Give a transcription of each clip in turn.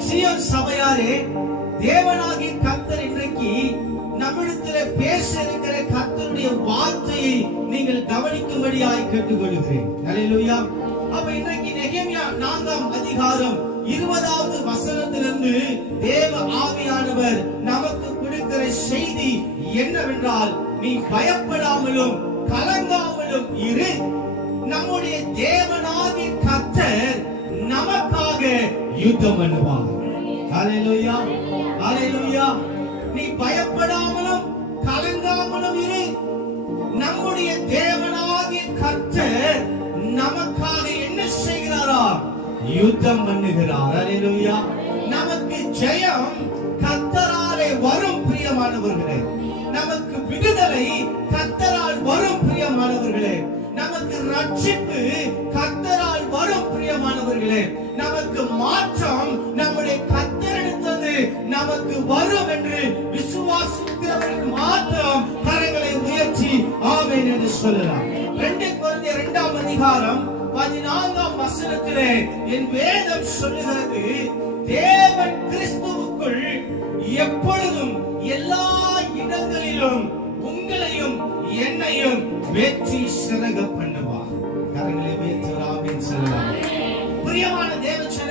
Zion சபையாரே தேவனாகி கத்தர் இன்றைக்கு நம்மிடத்திலே பேச இருக்கிற கத்தருடைய வார்த்தையை நீங்கள் கவனிக்கும்படியாய் கேட்டுக்கொள்கிறேன். அல்லேலூயா அப்ப இன்றைக்கு நெகேமியா நான்காம் அதிகாரம் இருபதாவது வசனத்திலிருந்து தேவ ஆவியானவர் நமக்கு கொடுக்கிற செய்தி என்னவென்றால் நீ பயப்படாமலும் கலங்காமலும் இரு. நம்முடைய தேவனாகி யுத்தம் பண்ணுவாங்க. ஹalleluya ஹalleluya. நீ பயப்படாமலும் கலங்காமலும் இரு. நம்முடைய தேவனாகிய கர்த்தர் நமக்காக என்ன செய்கிறாரா? யுத்தம் பண்ணுகிறார். ஹalleluya. நமக்கு ஜெயம் கர்த்தராலே வரும் பிரியமானவர்களே. நமக்கு விடுதலை கர்த்தரால் வரும் பிரியமானவர்களே. நமக்கு ரட்சிப்பு கர்த்தரால் வரும் பிரியமானவர்களே. நமக்கு மாற்றம் நம்முடைய கத்தரெடுத்தது நமக்கு வரும் என்று விசுவாசிக்கிறவர்களுக்கு மாத்திரம் கரங்களை உயர்த்தி ஆமேன் என்று சொல்லலாம். ரெண்டு குழந்தை இரண்டாம் அதிகாரம் பதினான்காம் வசனத்திலே என் வேதம் சொல்லுகிறது தேவன் கிறிஸ்துவுக்குள் எப்பொழுதும் எல்லா இடங்களிலும் உங்களையும் என்னையும் வெற்றி சிறக பண்ணுவார். கரங்களை உயர்த்தி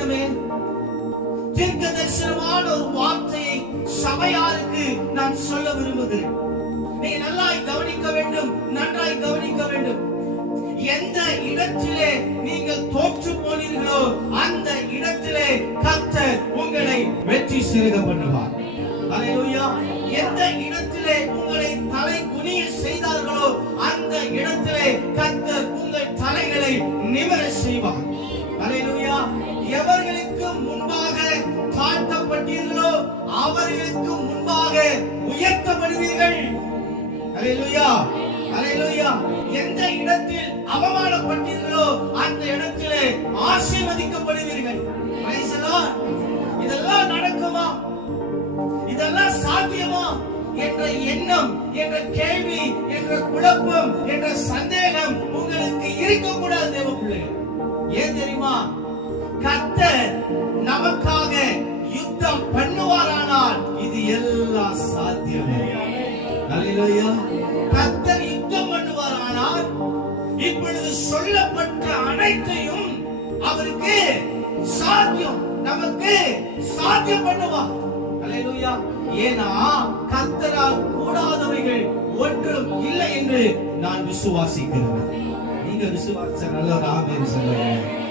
தேவச்சனமே தீர்க்க தரிசனமான ஒரு வார்த்தையை சபையாருக்கு நான் சொல்ல விரும்புகிறேன். நீ நல்லாய் கவனிக்க வேண்டும் நன்றாய் கவனிக்க வேண்டும். எந்த இடத்திலே நீங்கள் தோற்று போனீர்களோ அந்த இடத்திலே கர்த்தர் உங்களை வெற்றி சிறுக பண்ணுவார் அல்லேலூயா எந்த இடத்திலே உங்களை தலை குனிய செய்தார்களோ அந்த இடத்திலே கர்த்தர் உங்கள் தலைகளை நிவர செய்வார். அல்லேலூயா எவர்களுக்கு முன்பாக தாழ்த்தப்பட்டீர்களோ அவர்களுக்கு முன்பாக உயர்த்தப்படுவீர்கள். அல்லேலூயா எந்த இடத்தில் அவமானப்பட்டீர்களோ அந்த இடத்திலே ஆசீர்வதிக்கப்படுவீர்கள். இதெல்லாம் நடக்குமா? இதெல்லாம் சாத்தியமா? என்ற எண்ணம் என்ற கேள்வி என்ற குழப்பம் என்ற சந்தேகம் கத்தர் யுத்தம் பண்ணுவார் ஆனால் இப்பொழுது சொல்லப்பட்ட அனைத்தையும் அவருக்கு சாத்தியம் நமக்கு சாத்தியம் பண்ணுவார். அலையலுயா? ஏனா கத்தரால் கூடாதவைகள் ஒன்றும் இல்லை என்று நான் விசுவாசிக்கிறேன். நீங்க விசுவாச நல்ல ராமே சொல்லுங்க.